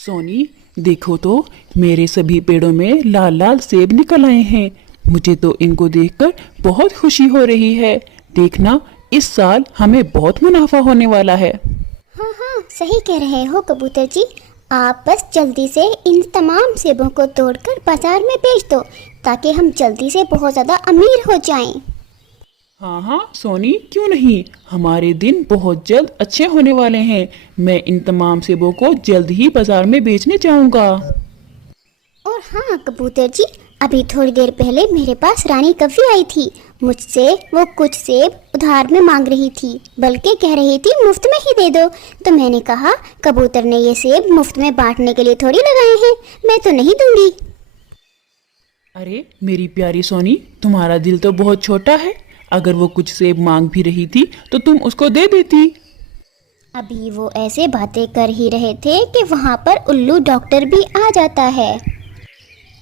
सोनी, देखो तो मेरे सभी पेड़ों में लाल लाल सेब निकल आए हैं। मुझे तो इनको देखकर बहुत खुशी हो रही है। देखना, इस साल हमें बहुत मुनाफा होने वाला है। हाँ हाँ, सही कह रहे हो कबूतर जी। आप बस जल्दी से इन तमाम सेबों को तोड़कर बाजार में बेच दो ताकि हम जल्दी से बहुत ज़्यादा अमीर हो जाएं। हाँ हाँ सोनी, क्यों नहीं। हमारे दिन बहुत जल्द अच्छे होने वाले हैं। मैं इन तमाम सेबों को जल्द ही बाजार में बेचने जाऊंगा। और हाँ कबूतर जी, अभी थोड़ी देर पहले मेरे पास रानी कव्वी आई थी। मुझसे वो कुछ सेब उधार में मांग रही थी, बल्कि कह रही थी मुफ्त में ही दे दो। तो मैंने कहा कबूतर ने ये सेब मुफ्त में बांटने के लिए थोड़ी लगाए हैं, मैं तो नहीं दूंगी। अरे मेरी प्यारी सोनी, तुम्हारा दिल तो बहुत छोटा है। अगर वो कुछ सेब मांग भी रही थी तो तुम उसको दे देती। अभी वो ऐसे बातें कर ही रहे थे कि वहाँ पर उल्लू डॉक्टर भी आ जाता है।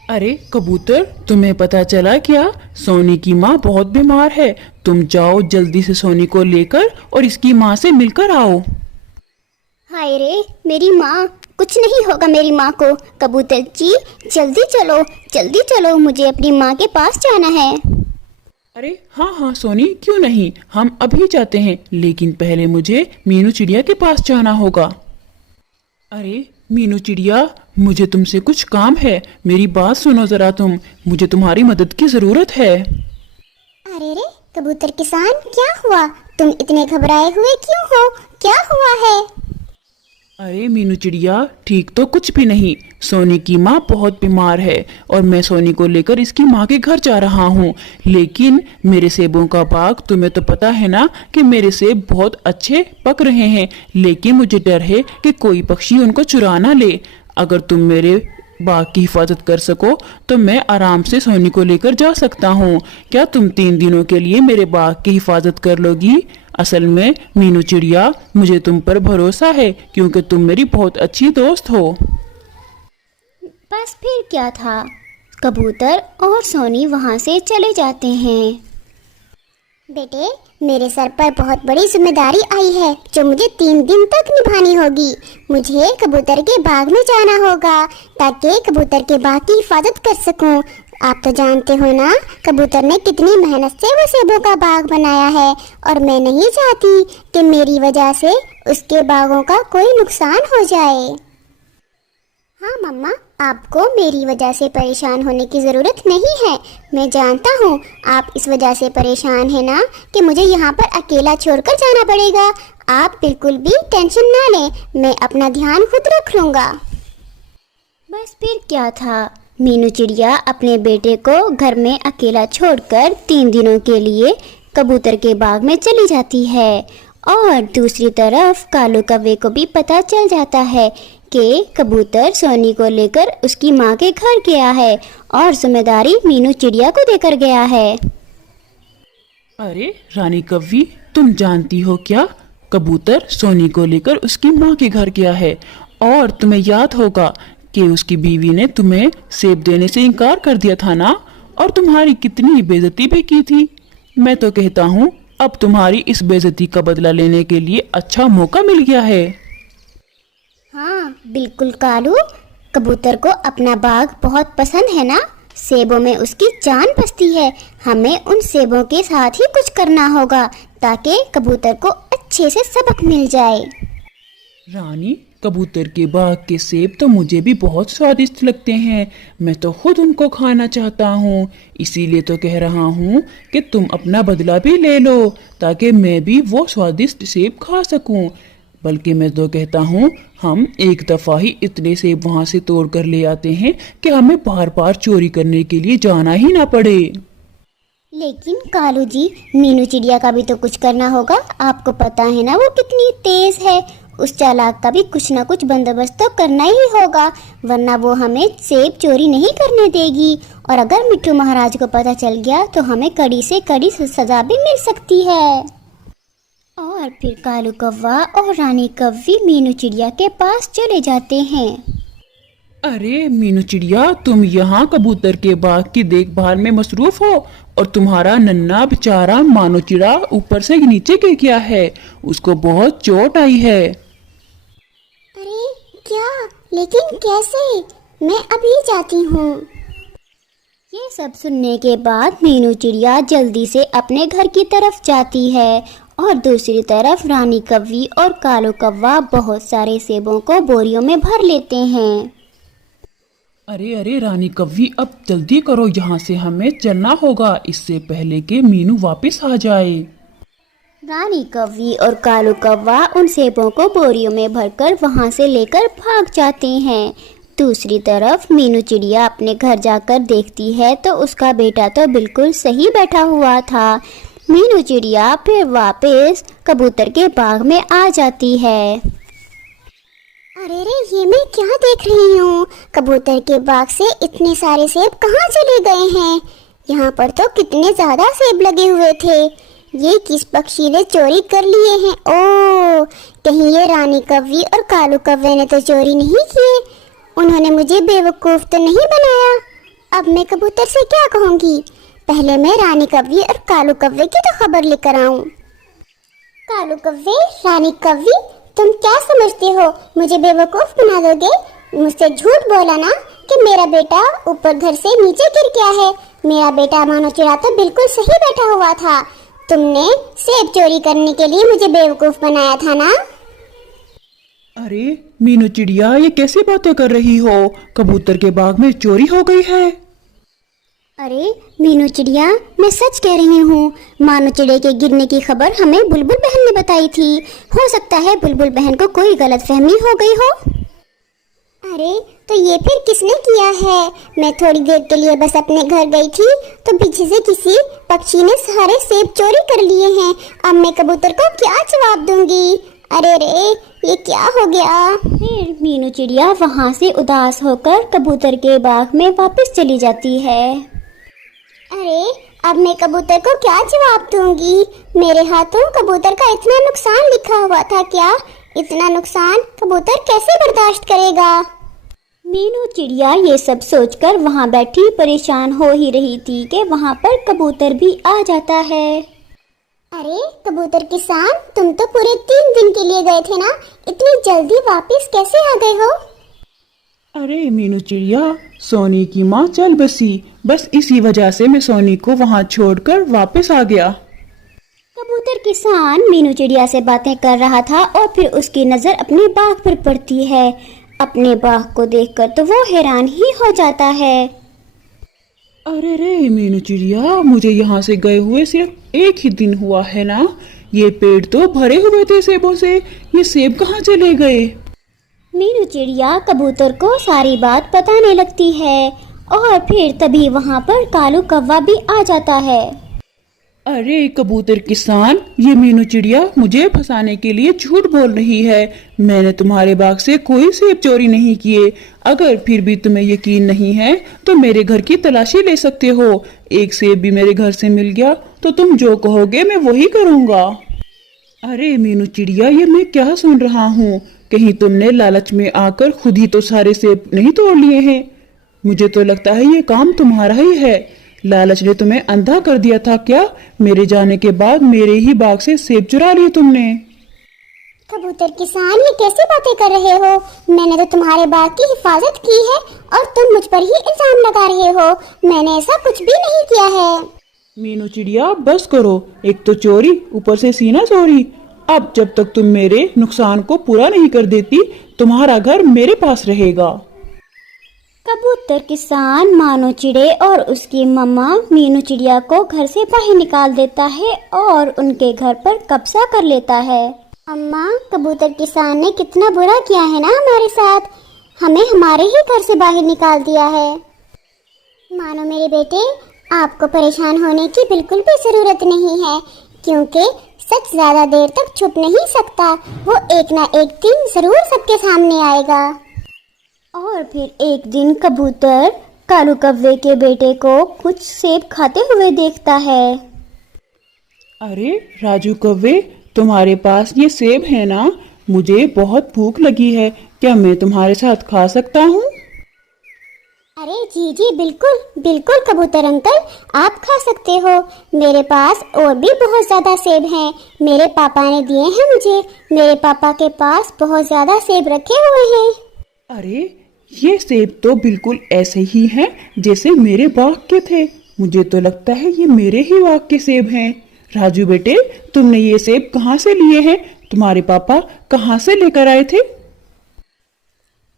अरे कबूतर, तुम्हें पता चला क्या? सोनी की माँ बहुत बीमार है। तुम जाओ जल्दी से सोनी को लेकर और इसकी माँ से मिलकर आओ। हाय रे, मेरी माँ, कुछ नहीं होगा मेरी माँ को। कबूतर जी जल्दी चलो, मुझे अपनी माँ के पास जाना है। अरे हाँ हाँ सोनी, क्यों नहीं, हम अभी जाते हैं। लेकिन पहले मुझे मीनू चिड़िया के पास जाना होगा। अरे मीनू चिड़िया, मुझे तुमसे कुछ काम है। मेरी बात सुनो जरा तुम, मुझे तुम्हारी मदद की जरूरत है। अरे रे कबूतर किसान, क्या हुआ? तुम इतने घबराए हुए क्यों हो? क्या हुआ है? अरे मीनू चिड़िया, ठीक तो कुछ भी नहीं। सोनी की माँ बहुत बीमार है और मैं सोनी को लेकर इसकी माँ के घर जा रहा हूँ। लेकिन मेरे सेबों का बाग, तुम्हें तो पता है ना कि मेरे सेब बहुत अच्छे पक रहे हैं। लेकिन मुझे डर है कि कोई पक्षी उनको चुरा ना ले। अगर तुम मेरे बाग की हिफाजत कर सको तो मैं आराम से सोनी को लेकर जा सकता हूँ। क्या तुम 3 दिनों के लिए मेरे बाग की हिफाजत कर लोगी? असल में मीनू चिड़िया, मुझे तुम पर भरोसा है क्योंकि तुम मेरी बहुत अच्छी दोस्त हो। बस फिर क्या था, कबूतर और सोनी वहाँ से चले जाते हैं। बेटे, मेरे सर पर बहुत बड़ी जिम्मेदारी आई है जो मुझे 3 दिन तक निभानी होगी। मुझे कबूतर के बाग में जाना होगा ताकि कबूतर के बाग की हिफाजत कर सकूं। आप तो जानते हो ना, कबूतर ने कितनी मेहनत से वो सेबों का बाग बनाया है और मैं नहीं चाहती कि मेरी वजह से उसके बागों का कोई नुकसान हो जाए। हाँ मम्मा, आपको मेरी वजह से परेशान होने की ज़रूरत नहीं है। मैं जानता हूँ आप इस वजह से परेशान हैं ना कि मुझे यहाँ पर अकेला छोड़कर जाना पड़ेगा। आप बिल्कुल भी टेंशन ना लें, मैं अपना ध्यान खुद रख लूँगा। बस फिर क्या था, मीनू चिड़िया अपने बेटे को घर में अकेला छोड़कर 3 दिनों के लिए कबूतर के बाग में चली जाती है। और दूसरी तरफ कालू कौवे को भी पता चल जाता है कि कबूतर सोनी को लेकर उसकी माँ के घर गया है और जिम्मेदारी मीनू चिड़िया को देकर गया है। अरे रानी कव्वी, तुम जानती हो क्या? कबूतर सोनी को लेकर उसकी माँ के घर गया है और तुम्हें याद होगा कि उसकी बीवी ने तुम्हें सेब देने से इनकार कर दिया था ना, और तुम्हारी कितनी बेइज्जती भी की थी। मैं तो कहता हूँ अब तुम्हारी इस बेइज्जती का बदला लेने के लिए अच्छा मौका मिल गया है। हाँ बिल्कुल कालू, कबूतर को अपना बाग बहुत पसंद है ना, सेबों में उसकी जान बसती है। हमें उन सेबों के साथ ही कुछ करना होगा ताकि कबूतर को अच्छे से सबक मिल जाए। रानी, कबूतर के बाग के सेब तो मुझे भी बहुत स्वादिष्ट लगते हैं। मैं तो खुद उनको खाना चाहता हूँ। इसीलिए तो कह रहा हूँ कि तुम अपना बदला भी ले लो ताकि मैं भी वो स्वादिष्ट सेब खा सकूँ। बल्कि मैं तो कहता हूँ हम एक दफ़ा ही इतने सेब वहाँ से तोड़ कर ले आते हैं कि हमें बार बार चोरी करने के लिए जाना ही ना पड़े। लेकिन कालू जी, मीनू चिड़िया का भी तो कुछ करना होगा। आपको पता है ना वो कितनी तेज है। उस चालाक का भी कुछ ना कुछ बंदोबस्त तो करना ही होगा, वरना वो हमें सेब चोरी नहीं करने देगी। और अगर मिट्टू महाराज को पता चल गया तो हमें कड़ी से कड़ी सजा भी मिल सकती है। और फिर कालू कौवा और रानी कव्वी मीनू चिड़िया के पास चले जाते हैं। अरे मीनू चिड़िया, तुम यहाँ कबूतर के बाग की देखभाल में मसरूफ हो और तुम्हारा नन्हा बेचारा मानो चिड़ा ऊपर से नीचे गिर गया है। उसको बहुत चोट आई है। अरे क्या लेकिन कैसे? मैं अभी जाती हूँ। ये सब सुनने के बाद मीनू चिड़िया जल्दी से अपने घर की तरफ जाती है और दूसरी तरफ रानी कव्वी और कालू कौवा बहुत सारे सेबों को बोरियों में भर लेते हैं। अरे अरे रानी कव्वी, अब जल्दी करो, यहाँ से हमें चलना होगा इससे पहले कि मीनू वापस आ जाए। रानी कव्वी और कालू कौवा उन सेबों को बोरियों में भरकर वहां से लेकर भाग जाते हैं। दूसरी तरफ मीनू चिड़िया अपने घर जाकर देखती है तो उसका बेटा तो बिल्कुल सही बैठा हुआ था। मीनू चिड़िया फिर वापस कबूतर के बाग में आ जाती है। अरे रे, ये मैं क्या देख रही हूँ? कबूतर के बाग से इतने सारे सेब कहाँ चले गए हैं? यहाँ पर तो कितने ज्यादा सेब लगे हुए थे। ये किस पक्षी ने चोरी कर लिए हैं? ओह, कहीं ये रानी कव्वी और कालू कौवे ने तो चोरी नहीं किए? उन्होंने मुझे बेवकूफ तो नहीं बनाया? अब मैं कबूतर से क्या कहूँगी? पहले मैं रानी कव्वी और कालू कौवे की तो खबर लेकर आऊं। कालू कौवे, रानी कव्वी, तुम क्या समझते हो? मुझे बेवकूफ बना दोगे? मुझसे झूठ बोला ना कि मेरा बेटा ऊपर घर से नीचे गिर गया है। मेरा बेटा मानो चिड़ा तो बिल्कुल सही बैठा हुआ था। तुमने सेब चोरी करने के लिए मुझे बेवकूफ बनाया था ना? अरे मीनू चिड़िया, ये कैसी बातें कर रही हो? कबूतर के बाग में चोरी हो गई है। अरे मीनू चिड़िया, मैं सच कह रही हूँ। मानो चिड़े के गिरने की खबर हमें बुलबुल बहन ने बताई थी। हो सकता है बुलबुल बहन को कोई गलतफहमी हो गई हो। अरे तो ये फिर किसने किया है? मैं थोड़ी देर के लिए बस अपने घर गई थी तो पीछे से किसी पक्षी ने सारे सेब चोरी कर लिए हैं। अब मैं कबूतर को क्या जवाब दूंगी? अरे रे, ये क्या हो गया? फिर मीनू चिड़िया वहाँ से उदास होकर कबूतर के बाग में वापस चली जाती है। अरे अब मैं कबूतर को क्या जवाब दूंगी? मेरे हाथों कबूतर का इतना नुकसान लिखा हुआ था। क्या इतना नुकसान कबूतर कैसे बर्दाश्त करेगा? मीनू चिड़िया ये सब सोचकर वहाँ बैठी परेशान हो ही रही थी कि वहाँ पर कबूतर भी आ जाता है। अरे कबूतर किसान, तुम तो पूरे 3 दिन के लिए गए थे ना? इतनी जल्दी वापस कैसे आ गए हो? अरे मीनू चिड़िया, सोनी की माँ चल बसी, बस इसी वजह से मैं सोनी को वहाँ छोड़कर वापस आ गया। कबूतर किसान मीनू चिड़िया से बातें कर रहा था और फिर उसकी नजर अपने बाग पर पड़ती है। अपने बाग को देखकर तो वो हैरान ही हो जाता है। अरे रे मीनू चिड़िया, मुझे यहाँ से गए हुए सिर्फ एक ही दिन हुआ है ना? ये पेड़ तो भरे हुए थे सेबों से, ये सेब कहाँ चले गए? मीनू चिड़िया कबूतर को सारी बात बताने लगती है और फिर तभी वहाँ पर कालू कौवा भी आ जाता है। अरे कबूतर किसान, ये मीनू चिड़िया मुझे फंसाने के लिए झूठ बोल रही है। मैंने तुम्हारे बाग से कोई सेब चोरी नहीं किए। अगर फिर भी तुम्हें यकीन नहीं है तो मेरे घर की तलाशी ले सकते हो। एक सेब भी मेरे घर से मिल गया तो तुम जो कहोगे मैं वही करूँगा। अरे मीनू चिड़िया, ये मैं क्या सुन रहा हूँ? कहीं तुमने लालच में आकर खुद ही तो सारे सेब नहीं तोड़ लिए हैं? मुझे तो लगता है ये काम तुम्हारा ही है। लालच ने तुम्हें अंधा कर दिया था क्या? मेरे जाने के बाद मेरे ही बाग से सेब चुरा लिए तुमने। कबूतर किसान, ये कैसी बातें कर रहे हो? मैंने तो तुम्हारे बाग की हिफाजत की है और तुम मुझ पर ही इल्जाम लगा रहे हो। मैंने ऐसा कुछ भी नहीं किया है। मीनू चिड़िया बस करो, एक तो चोरी, ऊपर से सीना चोरी। अब जब तक तुम मेरे नुकसान को पूरा नहीं कर देती तुम्हारा घर मेरे पास रहेगा। कबूतर किसान मानो चिड़े और उसकी मम्मा मीनू चिड़िया को घर से बाहर निकाल देता है और उनके घर पर कब्जा कर लेता है। अम्मा, कबूतर किसान ने कितना बुरा किया है ना हमारे साथ। हमें हमारे ही घर से बाहर निकाल दिया है। मानो मेरे बेटे, आपको परेशान होने की बिल्कुल भी जरूरत नहीं है, क्योंकि सच ज्यादा देर तक छुप नहीं सकता। वो एक ना एक दिन जरूर सबके सामने आएगा। और फिर एक दिन कबूतर कालू कौवे के बेटे को कुछ सेब खाते हुए देखता है। अरे राजू कौवे, तुम्हारे पास ये सेब है ना? मुझे बहुत भूख लगी है, क्या मैं तुम्हारे साथ खा सकता हूँ? अरे जी जी, बिल्कुल बिल्कुल कबूतर अंकल, आप खा सकते हो। मेरे पास और भी बहुत ज्यादा सेब हैं। मेरे पापा ने दिए हैं मुझे। मेरे पापा के पास बहुत ज्यादा सेब रखे हुए हैं। अरे ये सेब तो बिल्कुल ऐसे ही हैं जैसे मेरे बाग के थे। मुझे तो लगता है ये मेरे ही बाग के सेब हैं। राजू बेटे, तुमने ये सेब कहाँ से लिए हैं? तुम्हारे पापा कहाँ से लेकर आए थे?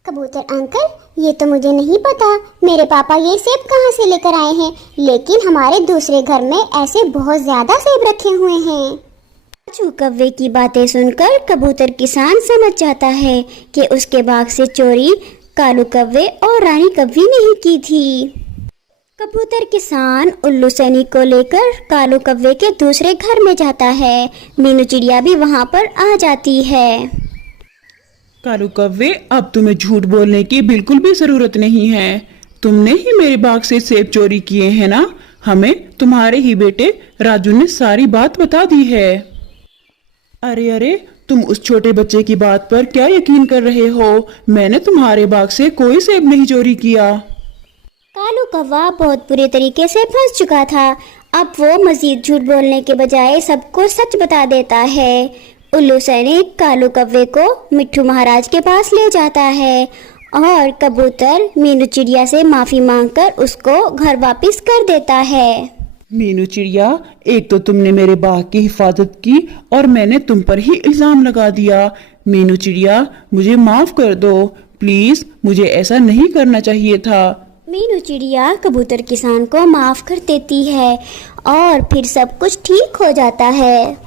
कबूतर अंकल, ये तो मुझे नहीं पता मेरे पापा ये सेब कहाँ से लेकर आए हैं, लेकिन हमारे दूसरे घर में ऐसे बहुत ज्यादा सेब रखे हुए हैं। राजू कौवे की बातें सुनकर कबूतर किसान समझ जाता है कि उसके बाग से चोरी कालू कौवे और रानी कौवी ने ही की थी। कबूतर किसान उल्लू सैनी को लेकर कालू कौवे के दूसरे घर में जाता है। मीनू चिड़िया भी वहाँ पर आ जाती है। कालू कौवे, अब तुम्हें झूठ बोलने की बिल्कुल भी जरूरत नहीं है। तुमने ही मेरे बाग से सेब चोरी किए हैं ना? हमें तुम्हारे ही बेटे राजू ने सारी बात बता दी है। अरे अरे, तुम उस छोटे बच्चे की बात पर क्या यकीन कर रहे हो? मैंने तुम्हारे बाग से कोई सेब नहीं चोरी किया। कालू कौवा बहुत बुरे तरीके से फंस चुका था। अब वो मजीद झूठ बोलने के बजाय सबको सच बता देता है। उल्लू सैनिक कालू कौवे को मिट्ठू महाराज के पास ले जाता है और कबूतर मीनू चिड़िया से माफी मांगकर उसको घर वापस कर देता है। मीनू चिड़िया, एक तो तुमने मेरे बाग की हिफाजत की और मैंने तुम पर ही इल्जाम लगा दिया। मीनू चिड़िया, मुझे माफ कर दो प्लीज, मुझे ऐसा नहीं करना चाहिए था। मीनू चिड़िया कबूतर किसान को माफ कर देती है और फिर सब कुछ ठीक हो जाता है।